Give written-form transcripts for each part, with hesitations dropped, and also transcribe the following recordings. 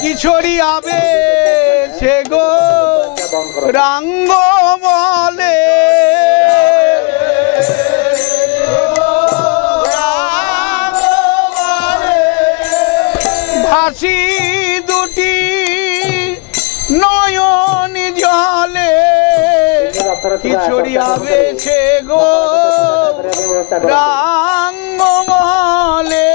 কিশোরী আবে সে গো রাঙ্গ বলে ভাসি দুটি নয়ন জলে কিশোরী আবে সে গো রাঙ্গ বলে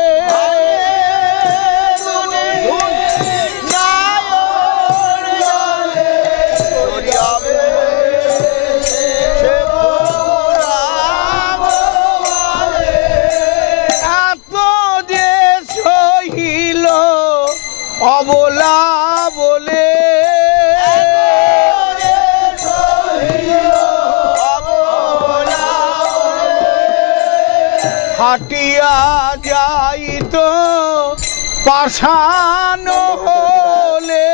অবলা বলে হাটিয়া যাইত পাষাণ হলে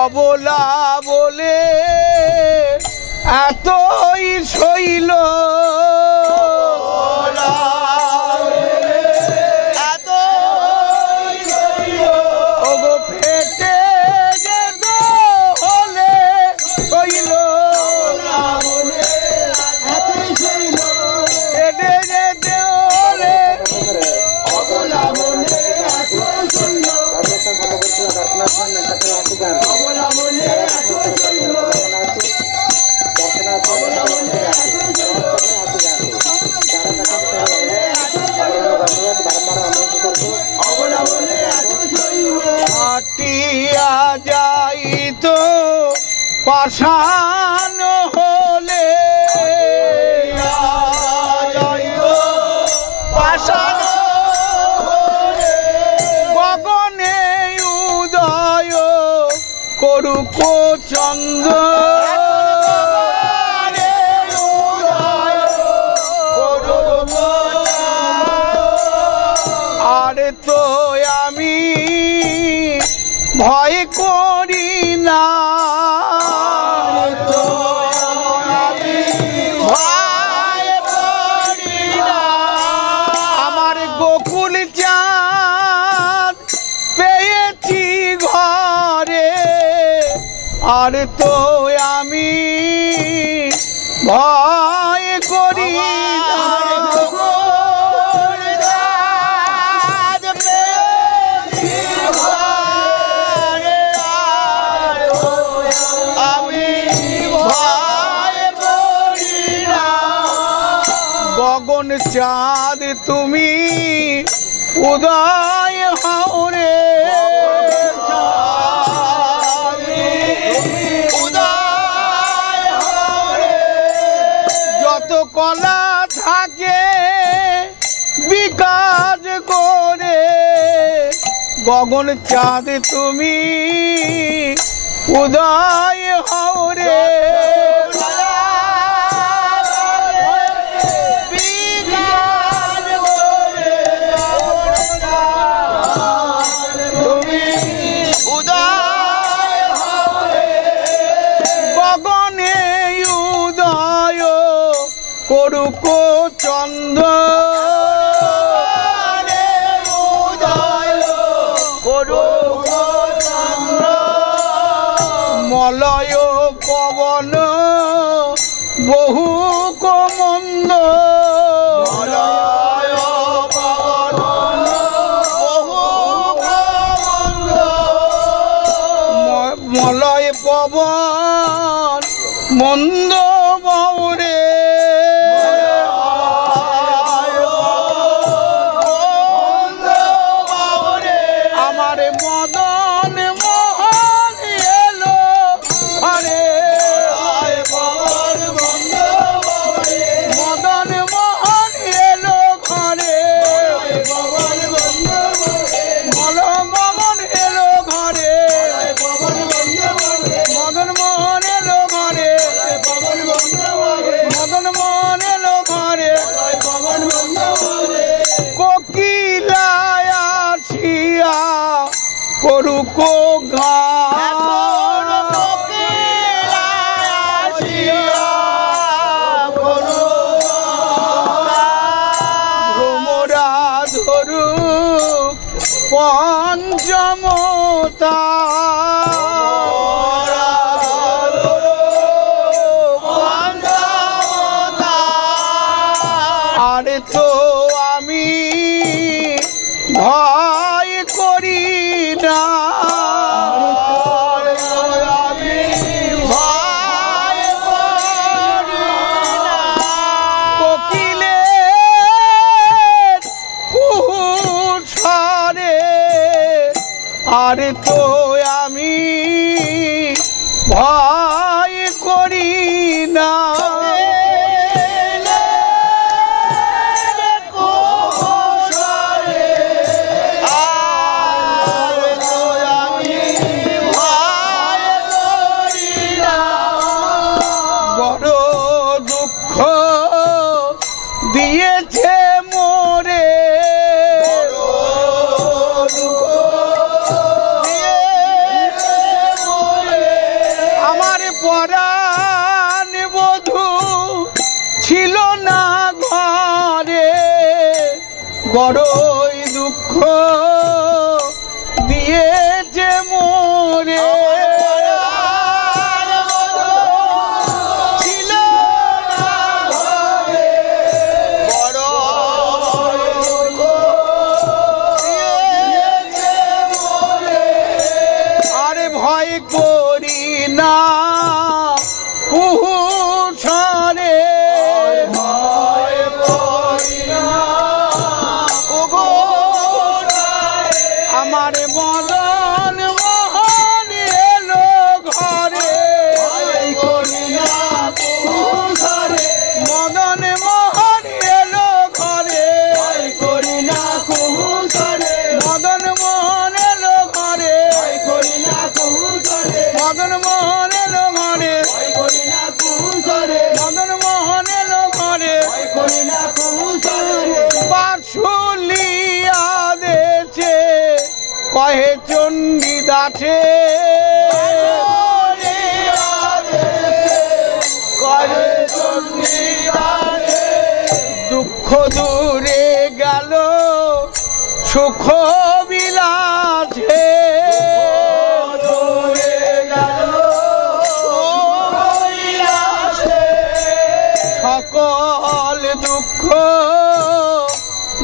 অবলা বলে এতই শৈল হাটিয়া যাইত পাষাণ হলে গগনে উদয় করুক চন্দ্র আরে তো আমি ভয় করি না আমার গোকুল চাঁদ পেয়েছি ঘরে আর তো আমি ভয় করি না গগন চাঁদ তুমি উদয় হও রে যত কলা থাকে বিকাশ করে গগন চাঁদ তুমি উদয় হও রে করুক চন্দ্র মলয় পবন বহু কমন্দ মলয় পবন মন্দ বৌরে করুক গান ভ্রমরা ধরুক পঞ্চমতা আর তো আমি ভয় করি না কোকিলে কুহু ছড়ে আর তো আমি ভয় করি না দিয়েছে মোরে আমার পরাণ বধূ ছিল না ঘরে বড়ই দুঃখ দিয়েছে মোরে ভয় করি না কুহু ছড়ে ভয় করি না আমার মদন মোহন এলো ঘরে ভয় করি না কুহু ছড়ে মদন মোহন এলো ঘরে ভয় করি না কুহু ছড়ে মদন মোহন এলো ঘরে ভয় করি না মদন মোহন এলো ঘরে মদন মোহন এলো ঘরে বাঁশুলিয়া দেছে কহে চণ্ডী দাসে দুঃখ দূরে গেল সুখ বিলাসে সকল দুঃখ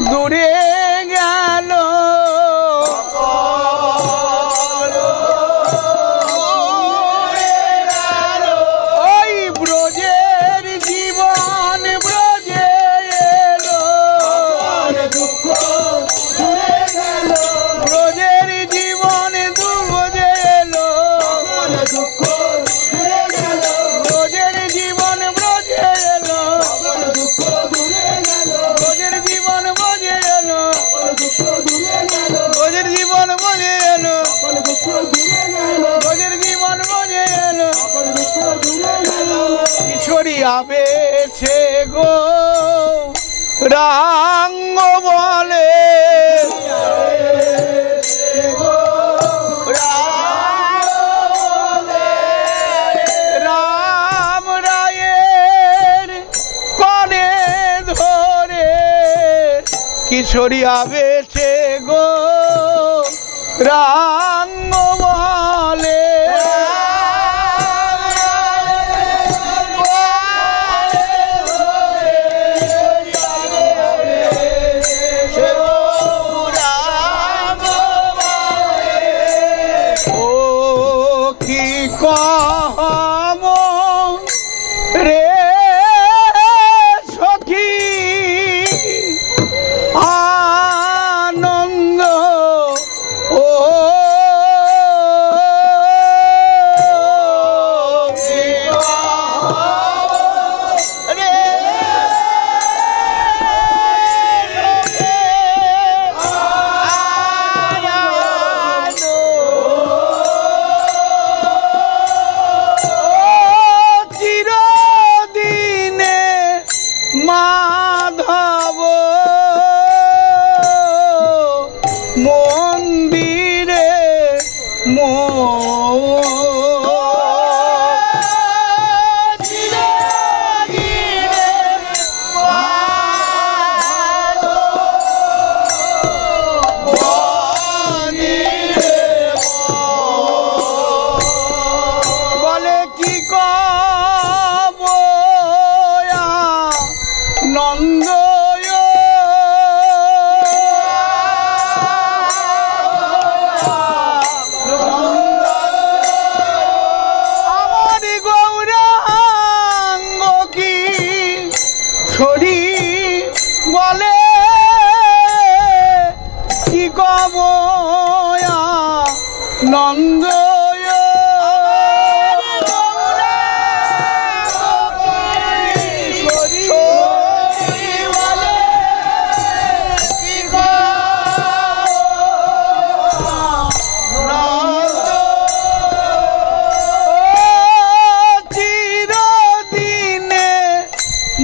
দূরে গেল ওই ব্রজের জীবন ব্রজে এলো দুঃখ দূরে গেল ব্রজের জীবন দুর্বজে এলো দুঃখ দূরে গেল ব্রজের জীবন ব্রজে এলো ব্রজের জীবন ব্রজে এলো ব্রজের জীবন ব্রজে এলো ব্রজের জীবন ব্রজে এলো কিশোরী আবেছে গো রাঙ্গ বলে রাম রায়ের কনে ধরে কিশোরী আবেছে গো রাঙ্গ বলে ও কি কম রে সখী আনন্দ ও মাধব মন্দিরে মো বলে কি কব নন্দ ছড়ি বলে কি কব নন্দ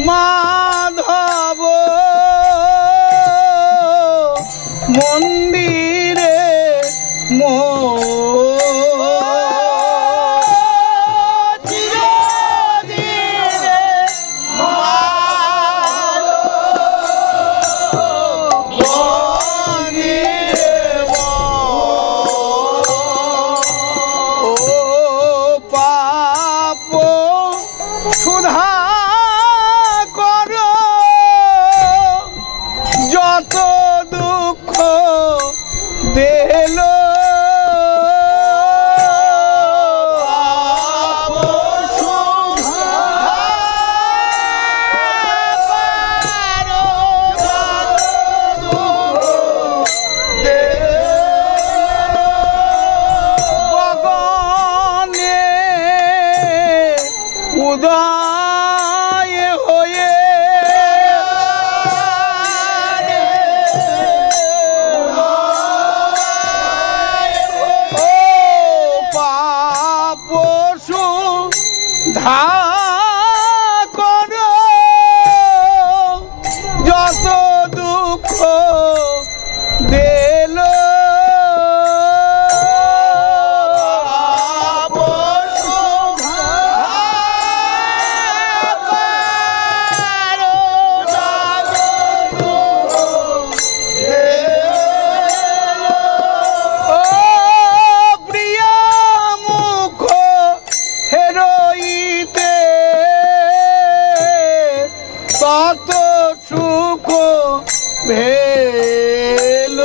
মাধব মন্দিরে মো পাপ সুধা যত দুঃখ দিল গগনে উদয় হয়ে ধা কর যত দুঃখ দিল তত সুখ ভেল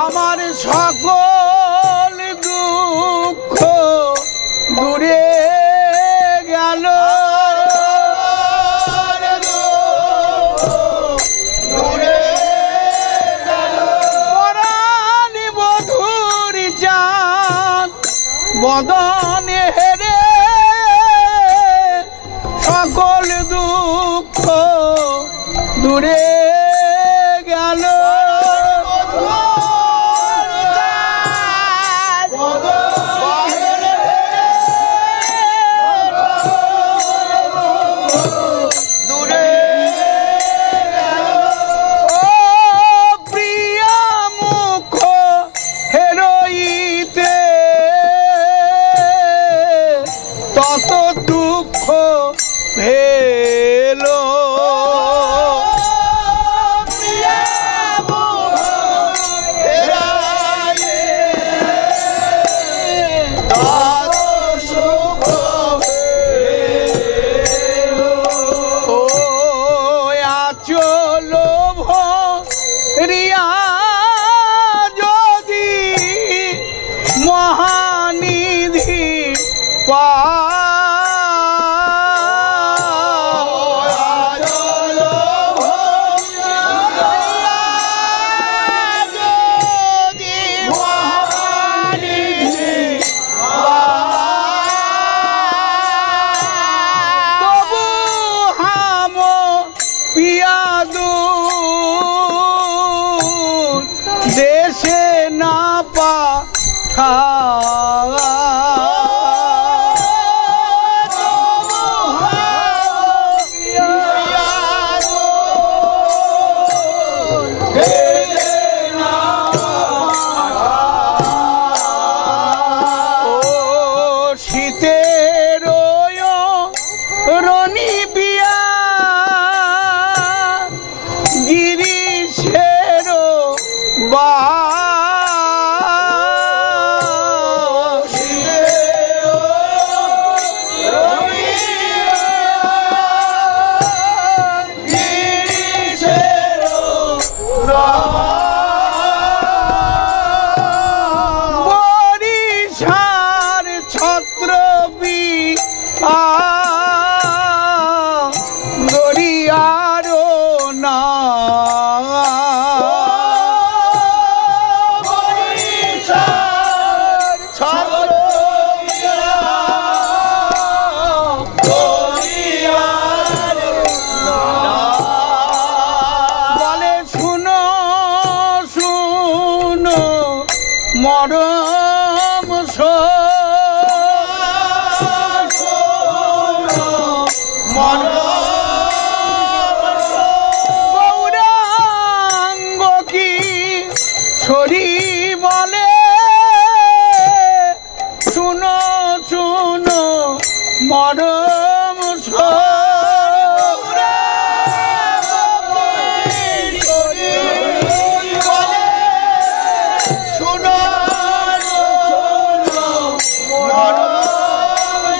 আমার সকল দুঃখ দূরে গেল বদনে হেরে সকল দুঃখ দূরে গেল তত দুঃখ ভেল ও আচল রিয়া যদি মহানিধি পা দেশে না পাঠা বলে শুনো শুনো মরম গৌরাঙ্গ কি ছড়ি বলে শুনো শুনো মরম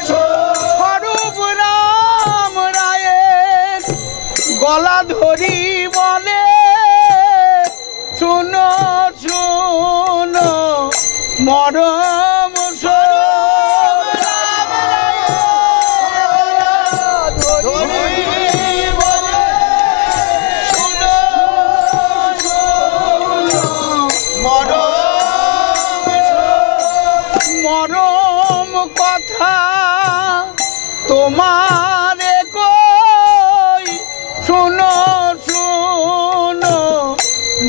স্বরূপ রাম রায়ের গলা ধরি বলে শুনো শুনো মরম মরম কথা তোমার কই শুনো শুনো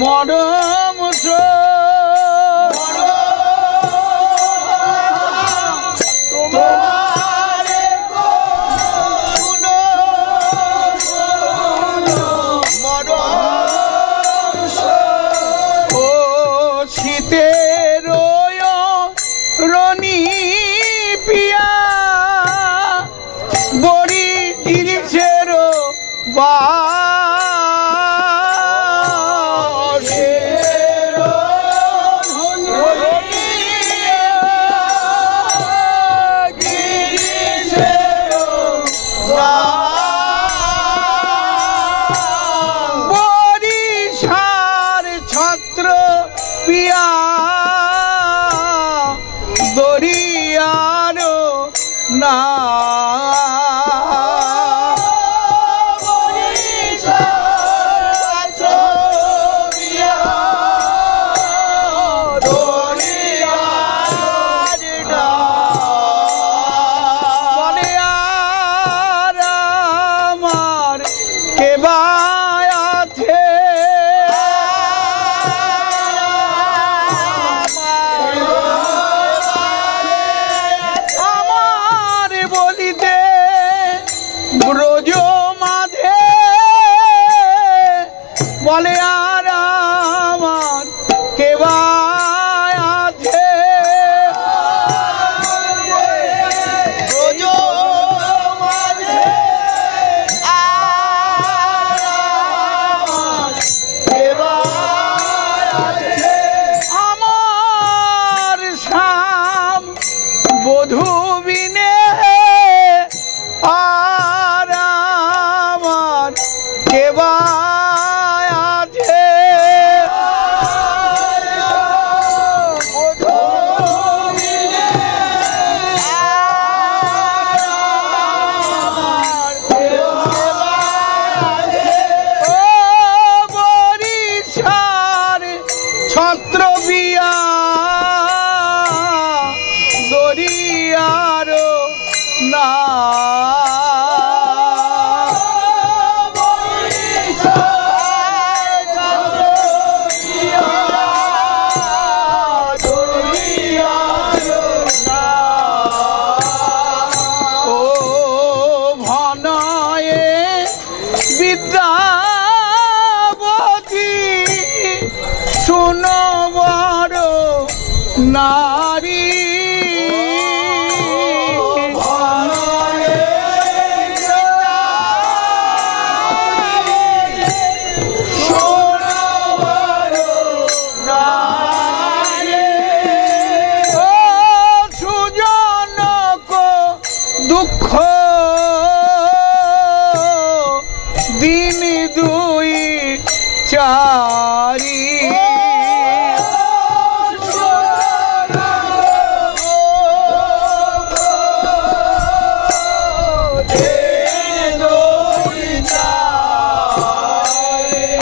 মরম ও শীতের রনি পিয়া বড়ি তিরিশের বরিশার ছত্র পিয়া দরিয়ারো না বলে আর আমার কে বা আছে আমার বলিতে ব্রজ মাঝে বলে আর আমার কে বা আছে ব্রজ মাঝে আমার শাম বধূ বিনে আর আমার কে বা আছে ও বরিশার ছত্র বিয়া দরিয়ারো না ও ভনয়ে বিদ্যাবতী শুনো বড় নারী ও সুজনক দুঃখ দিন দুই চারি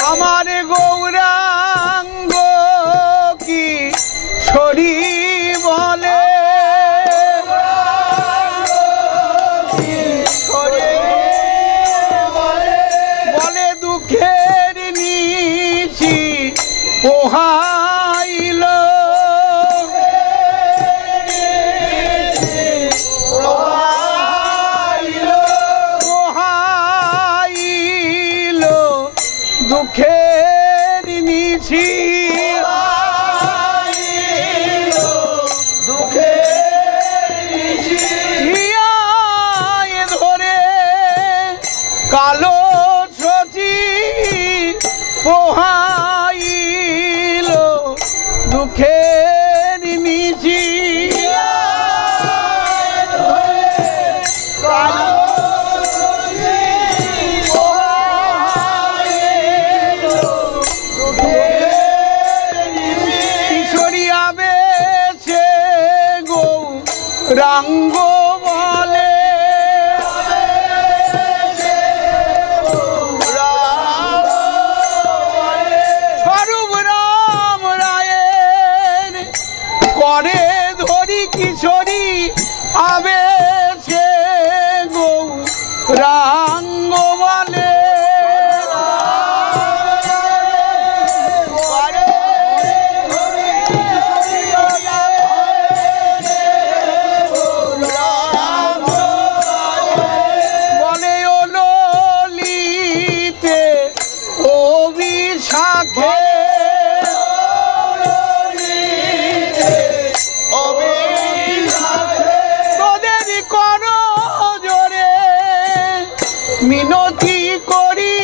আমার গৌরাঙ্গ কি ছড়ি বলে রাঙ্গ বলে স্বরূপ রাম রায়ের করে ধরি কিশোরী আবে সে গৌরাঙ্গ বলে মিনতি করি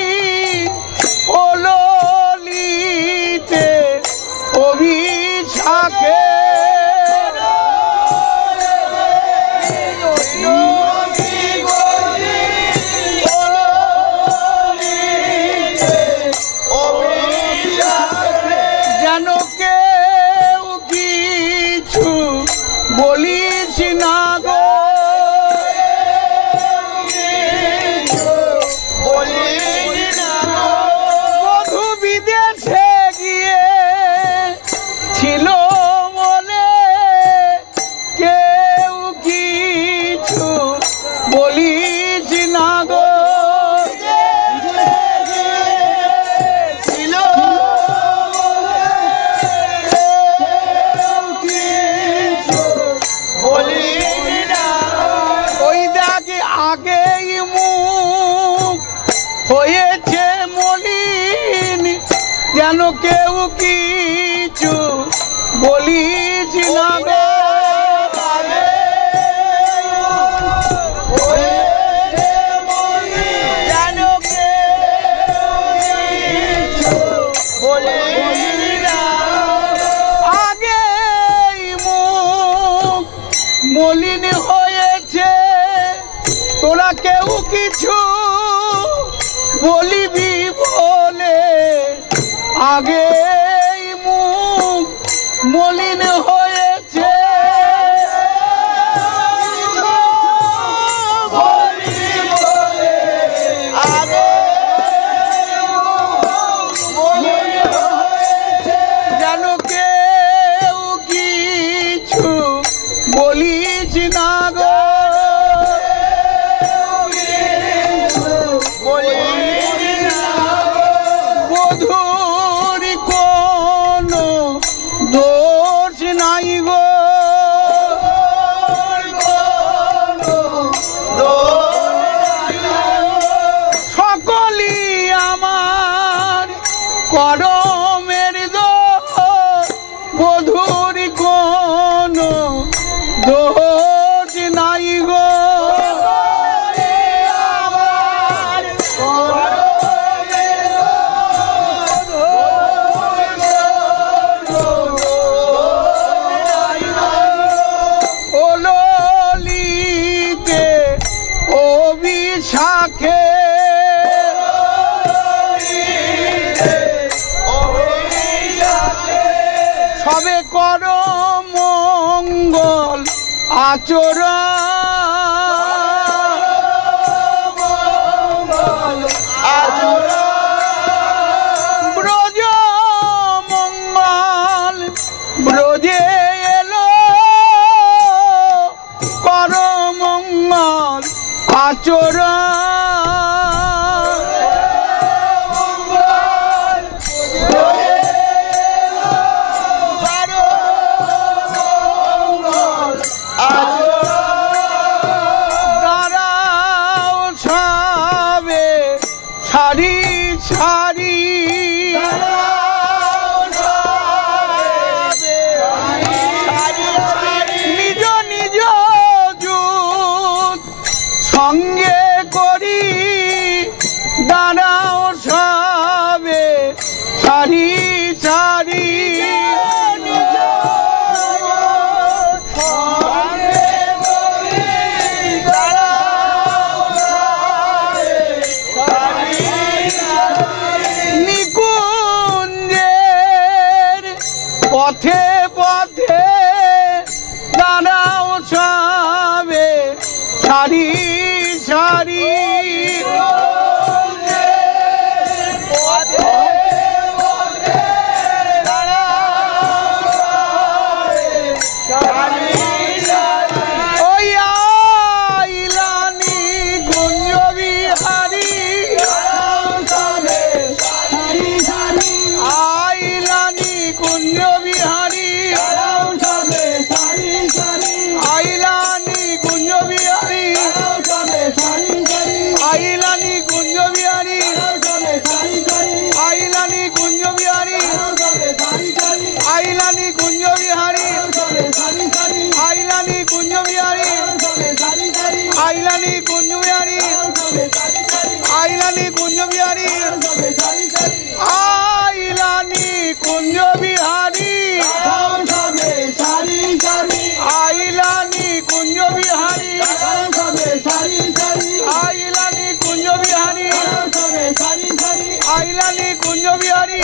ওলিতে অভিশাখে যেন কেউ কিছু বলিস না গো ছিল বলে কেউ কিছু বলিস না গো ছিল ওই দেখে আগেই মুখ হয়েছে মলিন যেন কেউ কিছু বলিস না গো আগে মুখ মলিন হয়েছে তোরা কেউ কিছু বলিবি বলে আগে মুখ মলিন হয়েছে যেন কেউ কিছু বলিস না গো বধূর কোনো দোষ নাই গো সকলই আমার করমের দোষ বধূর কোনো দোষ নাই গো অভিশাখে সবে কর মঙ্গল আচরণ ব্রজ মঙ্গল ব্রজে এলো কর মঙ্গল আচরণ দাঁড়াও সবে সারি সারি নিজ নিজ জুত সঙ্গে করি দাঁড়াও সবে সারি সারি নিকুঞ্জের পথে পথে দাঁড়াও সারি সারি ওই আইলানি কুঞ্জ বিহারি আইলানি কুঞ্জ বিহারি আইলানি কুঞ্জ বিহারি আইলানি কুঞ্জ বিহারি আইলানি কুঞ্জ বিহারি আইলানি কুঞ্জ বিহারি আইলানি কুঞ্জ বিহারি আইলানি কুঞ্জ বিহারি আইলানি কুঞ্জ বিহারি আইলানি কুঞ্জ বিহারি আইলানি কুঞ্জ বিহারি আইলানি কুঞ্জ বিহারি আইলানি কুঞ্জ বিহারি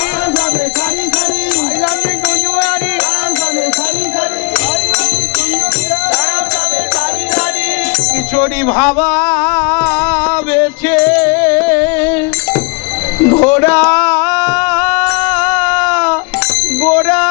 আইলানি কুঞ্জ বিহারি কিশোরী ভাবা বেছে ঘোড়া গোড়া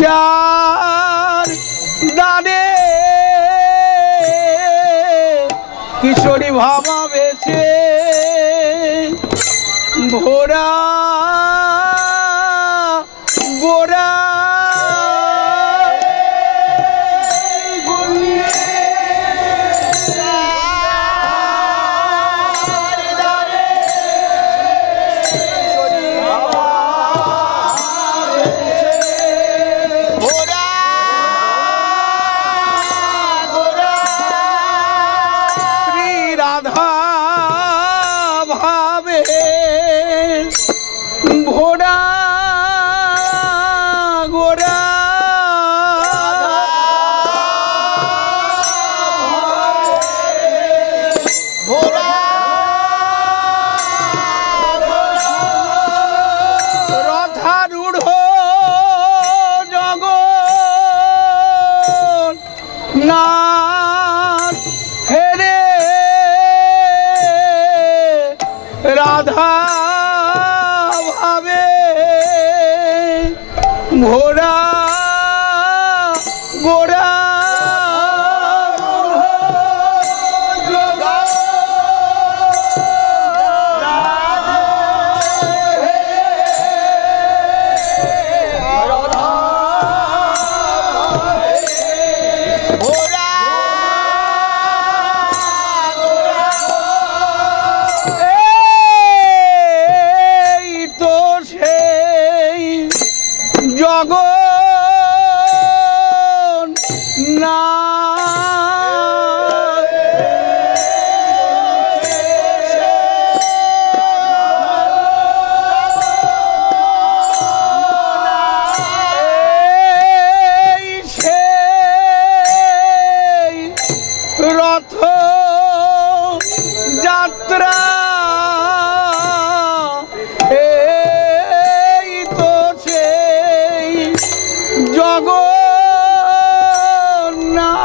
চার দানে কিশোরী ভাবা বেছে ভোরা গোরা ঘোড়া গোড়া রথারূঢ় জগৎ নাথ হেরে রাধা ভাবে ঘোড়া গোড়া জগন না রথ যাত্রা জগন্নাথ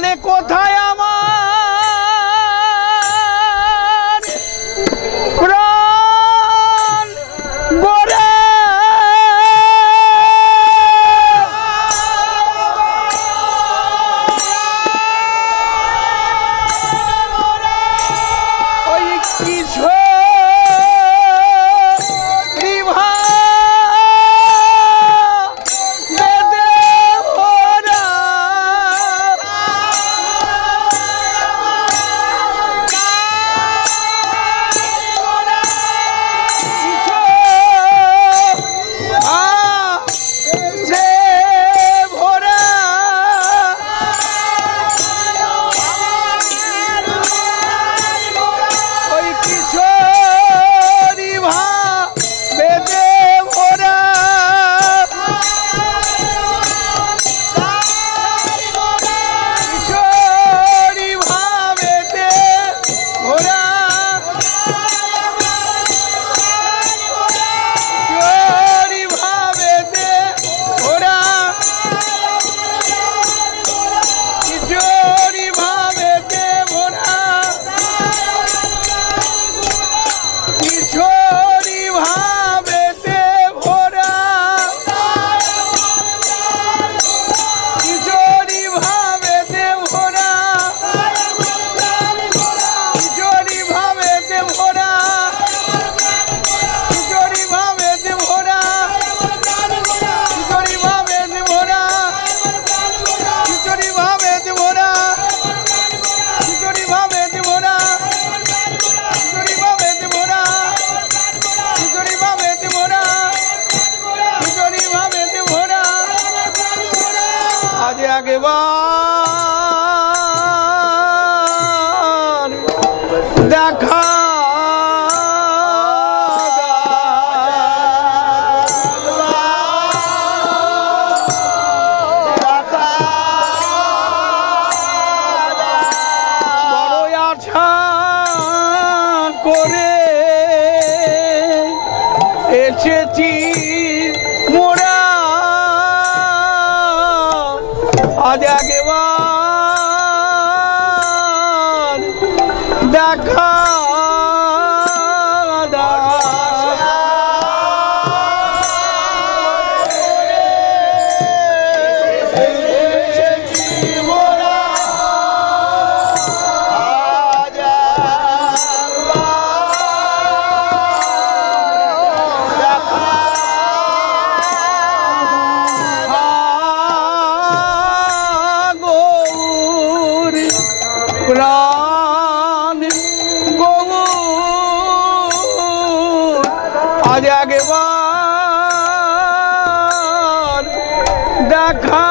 বলে কোথায় আমার প্রাণ গোরে ওই কিশোর দেখা বড় আশা করে এসেছি মোরা আজ আগেবার দেখা প্রাণ গৌর আজ আগেবার দেখা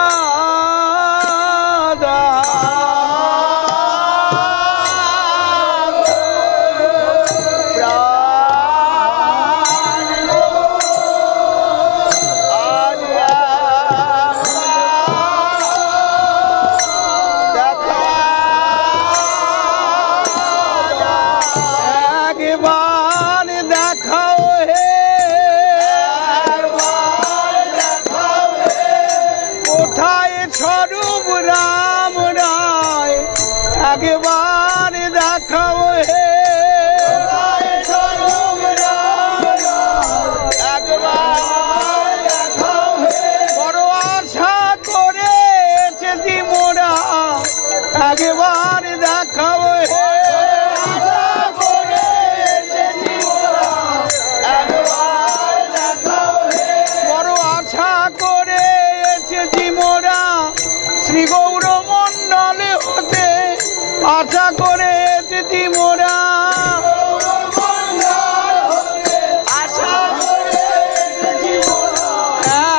স্বরূপ রাম রায় একবার দেখাও হে স্বরূপ রাম একবার দেখাও হে বড় আশা করে এসেছি মোরা একবার দেখাও হে বড় আশা করে এসেছি মোরা শ্রী গৌর মন্ডলে হতে আশা করে এসেছি মোরা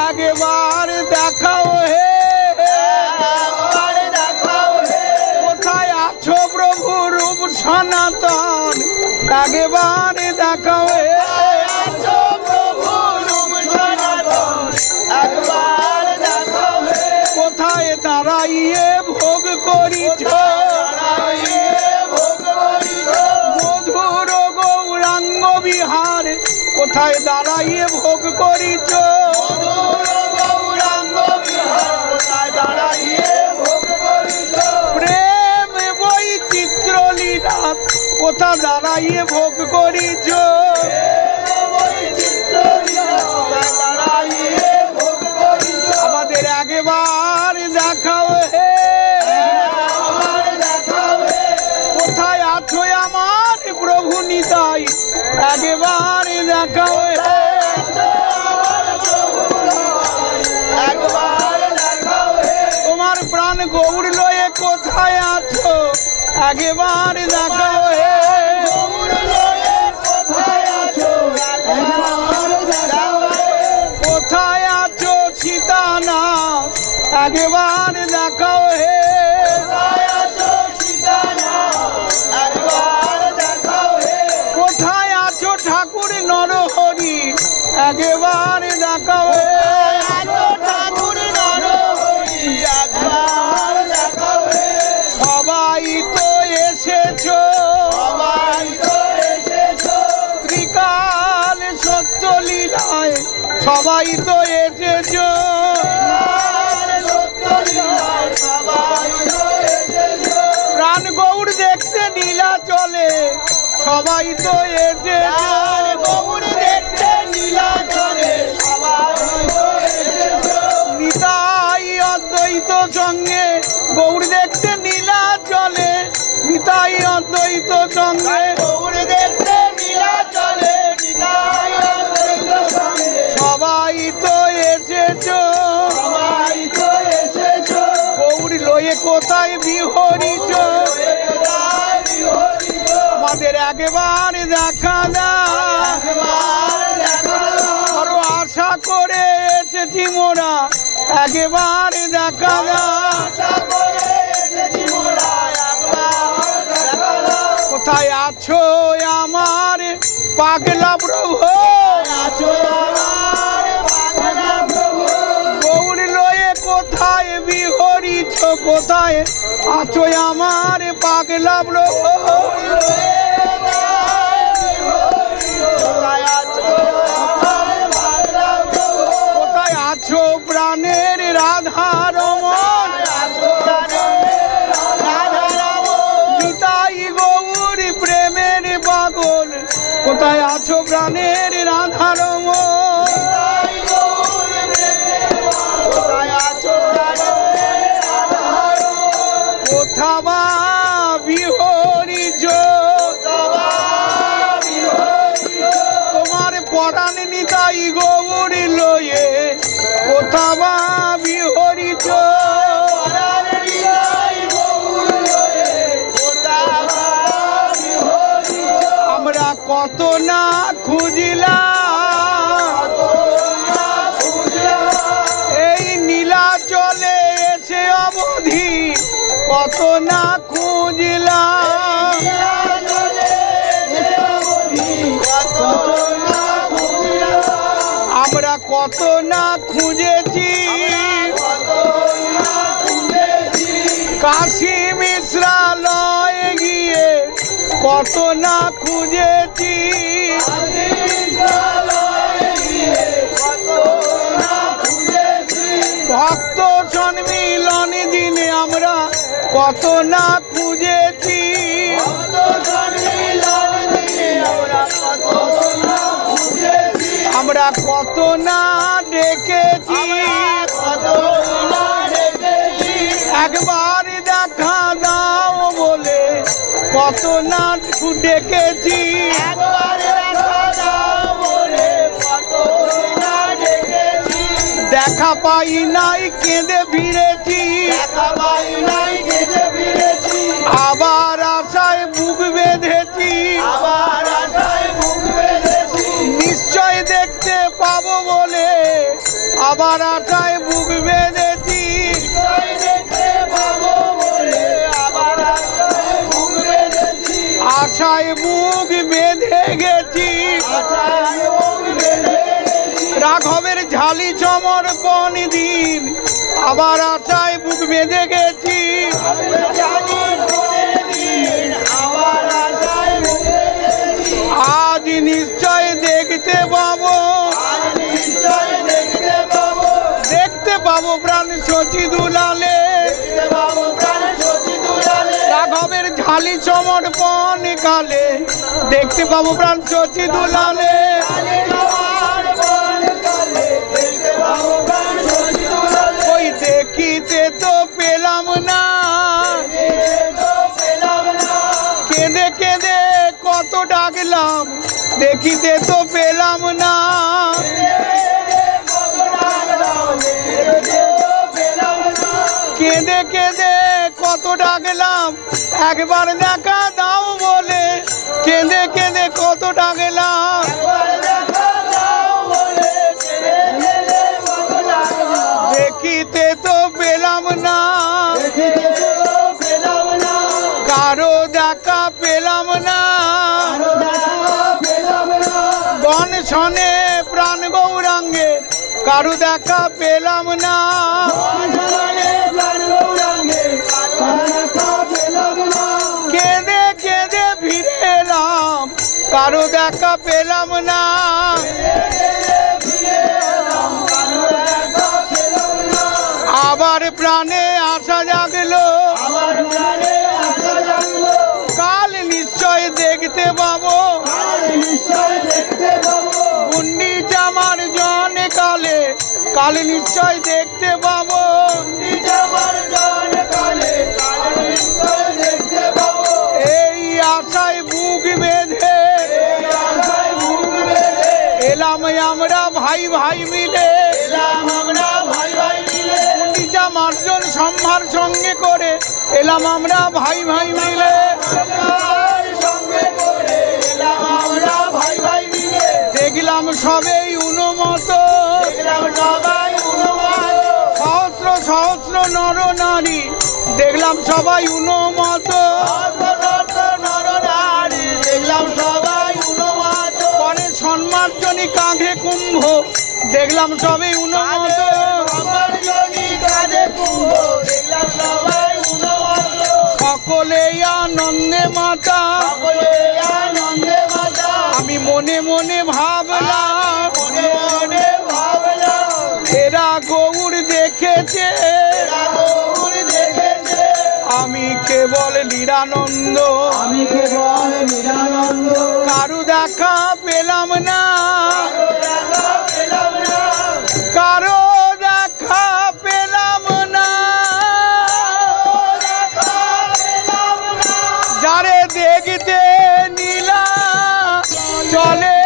একবার দেখাও হে কোথায় আছো প্রভু রূপ সনাতন একবার দেখাও হে কোথায় দাঁড়াইয়ে ভোগ করিছ মধুর গৌরাঙ্গ বিহার কোথায় দাঁড়াইয়ে ভোগ করিছ চিত্তলীলা দাঁড়াইয়ে ভোগ করিছ আমাদের একবার দেখাও হে কোথায় আছো আমার প্রভু নিতাই একবার দেখাও হে তোমার প্রাণ গৌর লয়ে কোথায় আছো একবার দেখাও হে কোথায় আছো সীতানা একবার দেখাও হে কোথায় আছো ঠাকুর নরহরি একবার দেখাও হে সবাই তো এসেছো ত্রিকাল সত্য লীলায় সবাই তো এসেছো প্রাণ গৌর দেখতে নীলা চলে সবাই তো এসেছো নিতাই অদ্বৈত সঙ্গে গৌর দেখতে নীলা চলে নিতাই অদ্বৈত সঙ্গে সবাই তো এসেছো গৌর লয়ে কোথায় বিহরিছ আমাদের একবার দেখা দাও আরো আশা করে এসেছি মোরা একবার দেখা দাও কোথায় আছো আমার পাগলা প্রভু গৌর লয়ে কোথায় বিহরিছ কোথায় আছো আমার পাগলা প্রভু কোথায় আছো প্রাণের রাধা রমন নিতাই গৌর প্রেমের পাগল কোথায় আছো প্রাণের রাধা রমন কোথাবা বিহরিছ তোমার পরাণ নিতাই গৌর লয়ে কোথাবা বিহরিছ আমরা কত না খুঁজিলাম এই নীলাচলে এসে অবধি কত না খুঁজিলাম আমরা কত না খুঁজেছি কাশী মিশ্রালয়ে গিয়ে কত না খুঁজেছি ভক্ত সম্মিলন দিনে আমরা কত না খুঁজেছি আমরা কত না ডেকেছি একবার দেখা দাও বলে কত না ডেকেছি দেখা পাই নাই কেঁদে ফিরেছি আবার আশায় বুক বেঁধেছি নিশ্চয় দেখতে পাবো বলে আবার আশায় বুক বেঁধেছি আশায় বুক বেঁধে গেছি রাঘবের ঝালি সমর্পণ দিন আবার আশায় বুক বেঁধে গেছি আজ নিশ্চয় দেখতে পাবো প্রাণ সচি দুলালে রাঘবের ঝালি কালী সমর্পণ কালে দেখতে পাবো প্রাণ শচী দুলালে। ওই দেখিতে তো পেলাম না, কেঁদে কেঁদে কত ডাকলাম, দেখিতে তো পেলাম না। কেঁদে কেঁদে কত ডাকলাম, একবার দেখা দাও বলে, কেঁদে কেঁদে কত ডাকলাম। দেখিতে তো পেলাম না, কারো দেখা পেলাম না। বন শনে প্রাণ গৌরাঙ্গে কারো দেখা পেলাম না। কেঁদে কেঁদে ফিরে এলাম, কারো দেখা পেলাম না। আবার প্রাণে আশা জাগলো, কাল নিশ্চয় দেখতে পাবো। গুন্ডিচা মার্জন কালে কাল নিশ্চয় দেখতে পাবো। এই আশায় বুক বেঁধে এলাম আমরা ভাই ভাই মিলে। গুন্ডিচা মার্জন সম্ভার সঙ্গে করে এলাম আমরা ভাই ভাই মিলে। দেখলাম সবেই উন্মত, সহস্র সহস্র নর নারী দেখলাম সবাই উন্মত। পরে সম্মার্জনী কাঁধে কুম্ভ দেখলাম সবাই উন্মত। সকলে আনন্দে মাতা, আমি মনে মনে ভাবলাম, এরা গৌর দেখেছে, আমি কেবল নিরানন্দ। কারু দেখা পেলাম না, কারো দেখা পেলাম না। যারে দেখতে নীলা চলে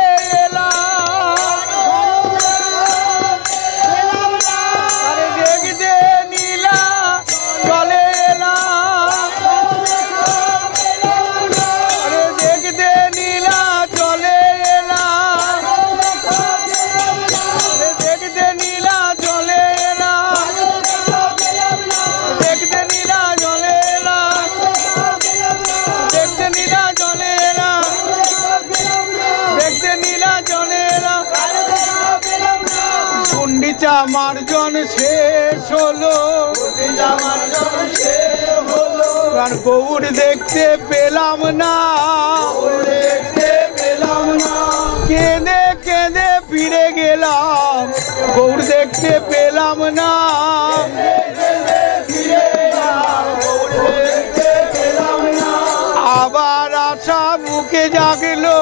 মার্জন শেষ হলো, গৌর দেখতে পেলাম না। কেঁদে কেঁদে ফিরে গেলাম, গৌর দেখতে পেলাম না। আবার আশা বুকে জাগলো,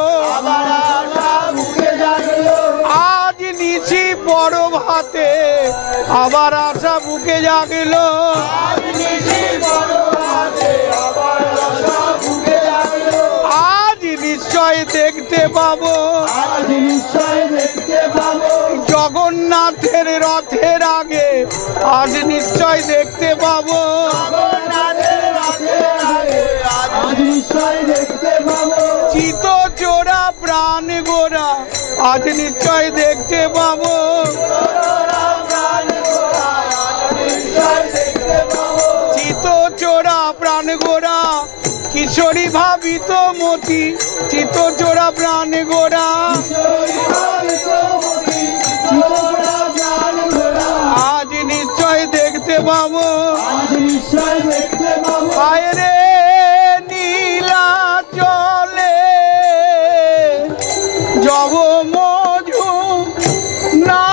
আজ নিশি বড় ভাতে আবার আশা বুকে জাগলো। আজ নিশ্চয় দেখতে পাবো, জগন্নাথের রথের আগে আজ নিশ্চয় দেখতে পাবো। চিত চোরা প্রাণ গোরা আজ নিশ্চয় দেখতে পাবো। চিত চোরা প্রাণ গোরা কিশোরী ভাবিত মতি, চিত চোরা প্রাণ গোরা আজ নিশ্চয় দেখতে পাবো। আয়রে নীলা চলে জব মধু না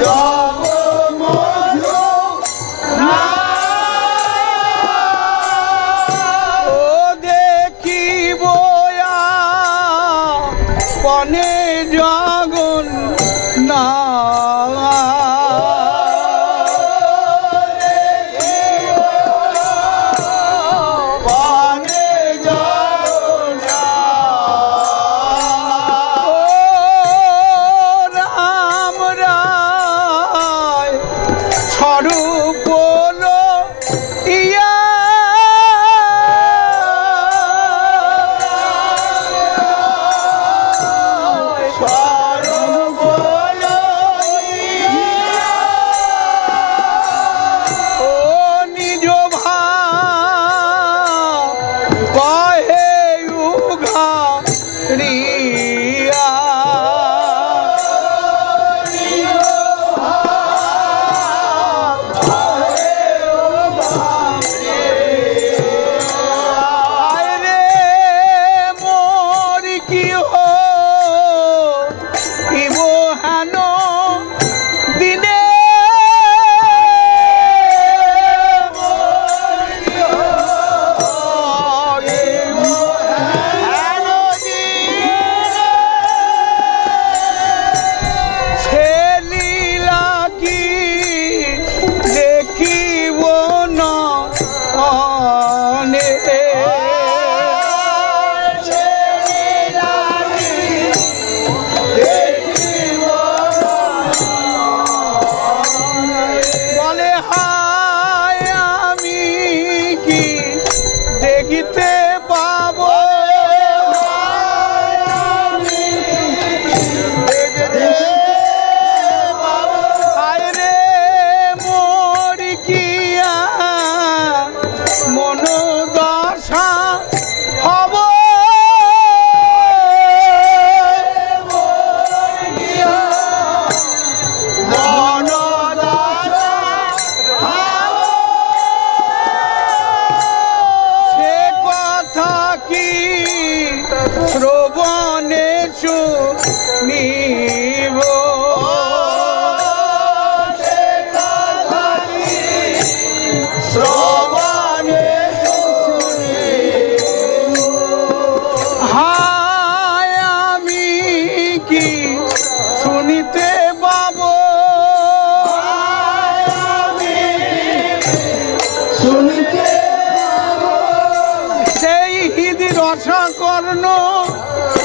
জব বনে জগন্নাথ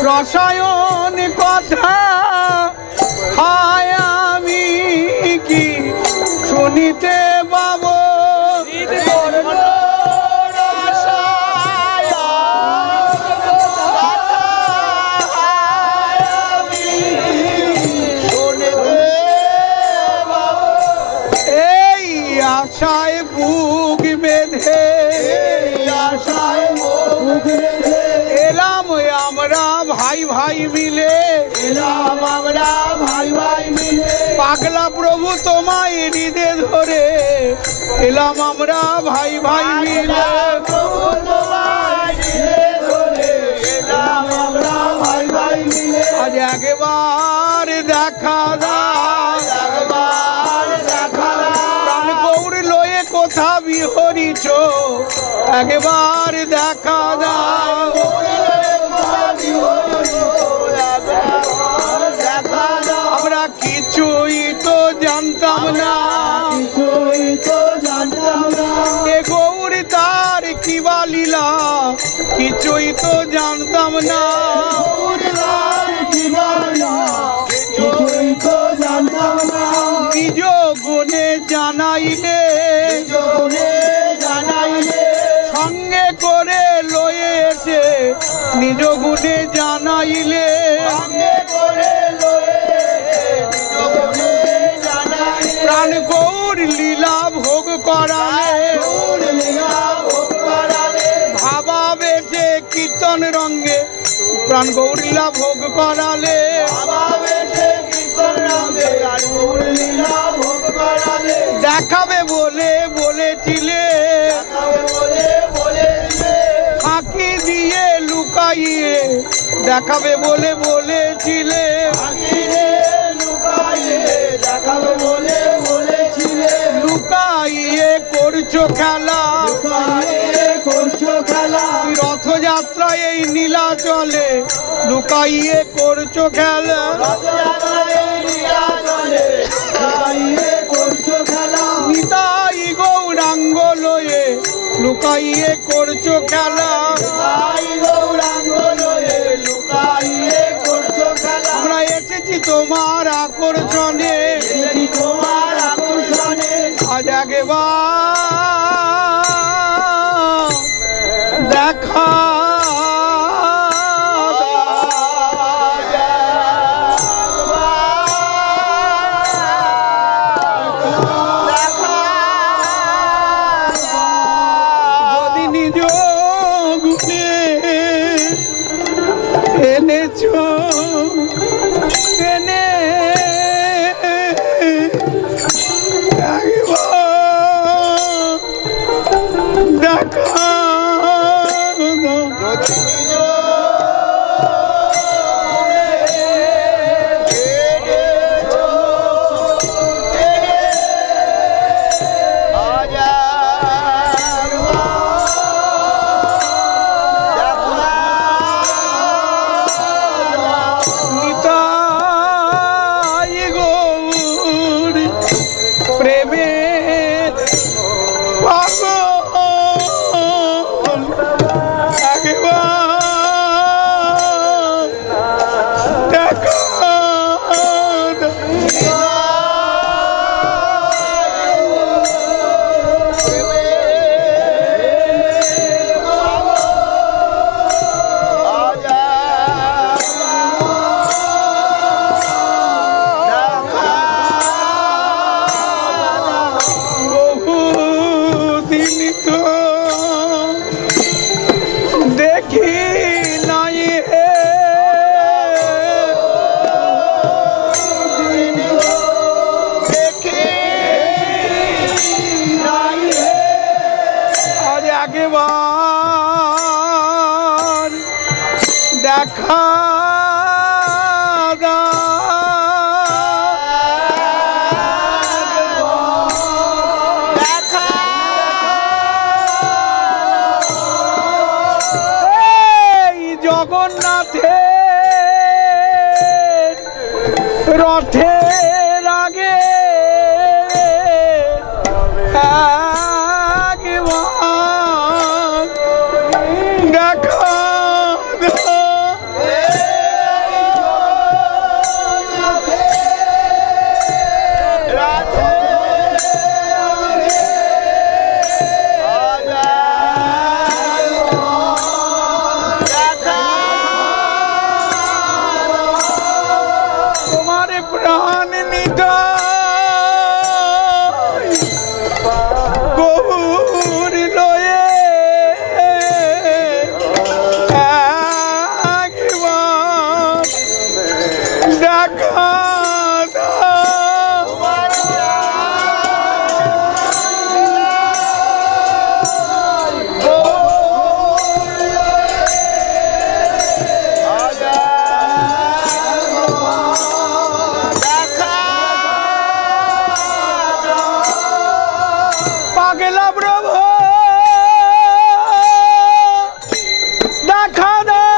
রসায়ন কথা হায় আমি কি শুনিতে পাবো এই আশায় বুক বেঁধে এলাম আমরা ভাই ভাই মিলে পাগলা প্রভু তোমায় হৃদে ধরে এলাম আমরা ভাই ভাই মিলে আজ একবার দেখা দাও প্রাণ গৌর লয়ে কোথা বিহরিছ একবার দেখা দাও আমরা কিছুই তো জানতাম না এ গৌর তার কি লীলা কিছুই তো জানতাম না নিজ গুণে জানাইলে সঙ্গে করে লয়ে এসে নিজ গুণে জানাইলে প্রাণ গৌর লীলা ভোগ করালে ভাবা বেশে কীর্তন রঙ্গে প্রাণ গৌর লীলা ভোগ করালে দেখাবে বলে বলেছিলে ফাঁকি দিয়ে লুকাইয়ে দেখাবে বলে বলেছিলে লুকাইয়ে করছো খেলা রথযাত্রায় এই নীলাচলে লুকাইয়ে করছো খেলা নিতাই গৌরাঙ্গ লয়ে লুকাইয়ে করছো খেলা আমরা এসেছি তোমার আকর্ষণে আজ একবার দেখা যদি নিজ গুণে এনেছো টেনে দেখা প্রেমের পাগল একবার দেখা দেখি নাই হে দেখি নাই হে আজ একবার দেখা জগন্নাথের রথের আগে একবার দেখা তোমার প্রাণ নিতাই গৌর লয়ে একবার দেখা পাগলা প্রভু দেখা দাও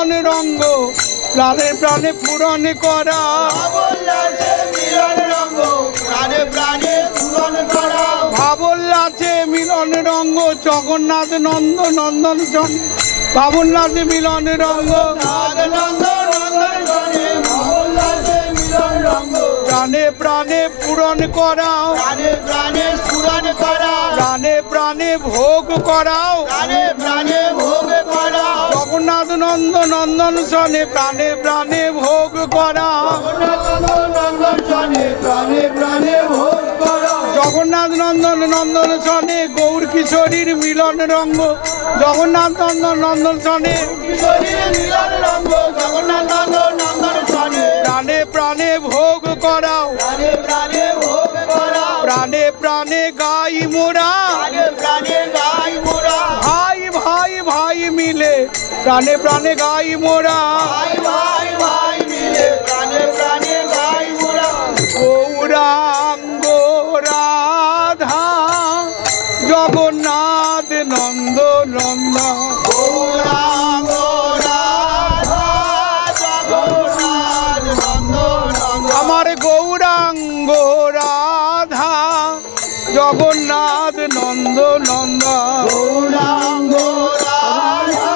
মিলন রঙ্গ প্রাণে প্রাণে পূরণ করা ভাবোল্লাসে মিলন রঙ্গ প্রাণে প্রাণে পূরণ করা ভাবোল্লাসে মিলন রঙ্গ জগন্নাথ নন্দ নন্দন জন ভাবোল্লাসে মিলন রঙ্গ নাগনন্দ নন্দন জনে ভাবোল্লাসে মিলন রঙ্গ প্রাণে প্রাণে পূরণ করাও প্রাণে প্রাণে পূরণ করা প্রাণে প্রাণে ভোগ করাও প্রাণে প্রাণে ভোগ করা জগন্নাথ নন্দ নন্দন সনে প্রাণে প্রাণে ভোগ করাও নন্দন জনে প্রাণে প্রাণে ভোগ করা জগন্নাথ নন্দন নন্দন সনে গৌর কিশোরীর মিলন রঙ্গ জগন্নাথ নন্দন নন্দন সনে কিশোরীর মিলন রঙ্গ জগন্নাথ নন্দন নন্দন জনে প্রাণে প্রাণে ভোগ করাও প্রাণে প্রাণে ভোগ করা প্রাণে প্রাণে গাই মোরা প্রাণে প্রাণে গাই মোরা ভাই ভাই ভাই মিলে প্রাণে প্রাণে গাই মোরা ভাই ভাই ভাই মিলে প্রাণে প্রাণে গাই মোরা গৌরাঙ্গ রাধা জগন্নাথ নন্দ নন্দ গৌরাঙ্গ রাধা জগন্নাথ নন্দন নন্দন আমার গৌরাঙ্গ রাধা জগন্নাথ নন্দ নন্দ গৌরাঙ্গ রাধা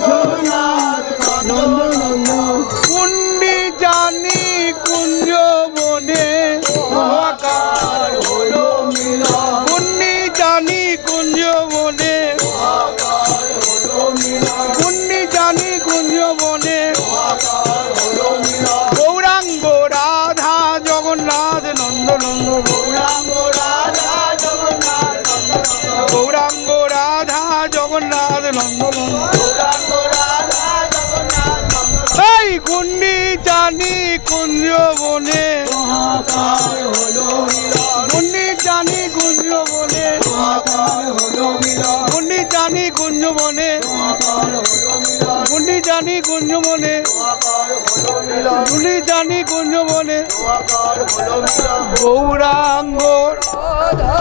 জগন্নাথ নন্দন নন্দন কুন্ডি জানি কুঞ্জ বনে মহাকার হলো মিলন কুন্ডি জানি কুঞ্জ বনে হলো মিলন কুন্ডি জানি কুঞ্জ বনে হলো মিলন গৌরাঙ্গ রাধা জগন্নাথ নন্দ নন্দ গৌরাঙ্গ রাধা জগন্নাথ নন্দন গৌরাঙ্গ রাধা জগন্নাথ নন্দ নন্দ গৌরাঙ্গ রাধা জগন্নাথ নন্দন এই কুন্ডি জানি কুঞ্জ বনে মহাকার হলো মিলন কুন্ডি জানি কুঞ্জ বনে মহাকার হলো মিলন কুন্ডি জানি কুঞ্জ বনে মহাকার হলো মিলন কুন্ডি জানি কুঞ্জ বনে মহাকার হলো মিলন কুন্ডি জানি কুঞ্জ বনে মহাকার হলো মিলন গৌরাঙ্গ রাধা